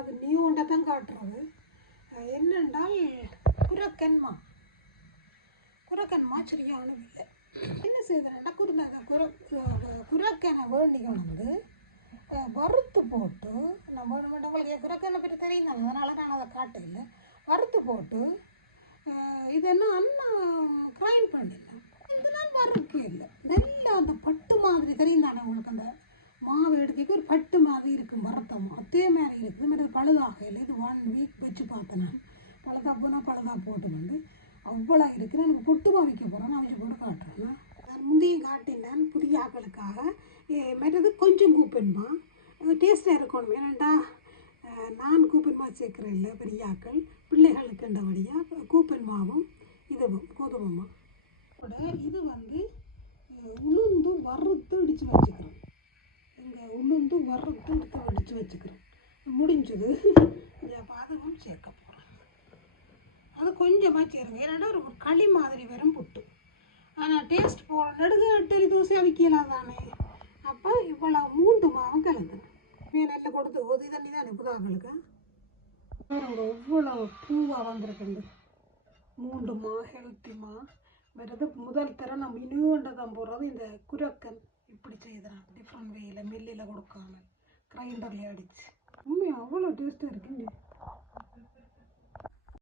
அது நியூ ஒன்றை தான் காட்டுறது. என்னென்றால் குரக்கன்மா சரியானதில்லை. என்ன செய்தேன்னா குரக்கனை வேண்டிக்கு வறுத்து போட்டு, நான் உங்களுக்கு குரக்கனை பற்றி தெரியும் தானே, அதனால் நான் அதை காட்டல. வறுத்து போட்டு இதெல்லாம் அண்ணா கிரைண்ட் பண்ணிடலாம். இதெல்லாம் வறுக்கே இல்லை, நல்லா அந்த பட்டு மாதிரி தெரியும் தானே உங்களுக்கு. அந்த மாவு எடுக்க ஒரு பட்டு மாதிரி இருக்கும், வறுத்தமா அதே மாதிரி இருக்குது. இது மாதிரி பழுதாக இல்லை. இது 1 வீக் வச்சு பார்த்தேன் நான். பழுதா போனால் பழுதா போட்டு வந்து அவ்வளோ இருக்குது. எனக்கு பொட்டுமா வைக்க போகிறேன், நான் வச்சு போட்டு காட்டுறேன். நான் முந்தையும் காட்டினேன் புதிய ஆக்களுக்காக. மற்றது கொஞ்சம் கூப்பன்மா டேஸ்ட்டாக இருக்கணும். ஏன்னாண்டா நான் கூப்பன்மா சேர்க்குறேன் இல்லை, பெரிய ஆக்கள் பிள்ளைகளுக்குண்டபடியாக கூப்பன்மாவும் இதுவும் கோதுமைமா கூட. இது வந்து உளுந்து வறுத்து இடித்து வச்சுக்கிறேன். இங்கே உளுந்து வறுத்து இடித்து வச்சுக்கிறேன். முடிஞ்சது. இப்போ அதுவும் சேர்க்க போகிறேன். அது கொஞ்சமாக சேருங்க, ஏன்னா ஒரு களி மாதிரி வெறும் புட்டு. ஆனால் டேஸ்ட் நடுகு 8 தோசை அவிக்கலாம் தானே. அப்போ இவ்வளோ 3 மாவும் கலந்துடும். நல்லா கொடுத்து ஒதி தண்ணி தான் புதாக்களுக்கு. இவ்வளோ பூவாக வந்திருக்குண்டு 3 மா ஹெல்த்திமா. வேறு முதல் தரம் நம்ம இனியோண்ட தான் போடுறது. இந்த குரக்கன் இப்படி செய்தான் டிஃப்ரெண்ட் வேயில், மெல்லில் கொடுக்காம கிரைண்டரில் அடிச்சு. உண்மையாக அவ்வளோ டேஸ்ட்டாக இருக்குங்க.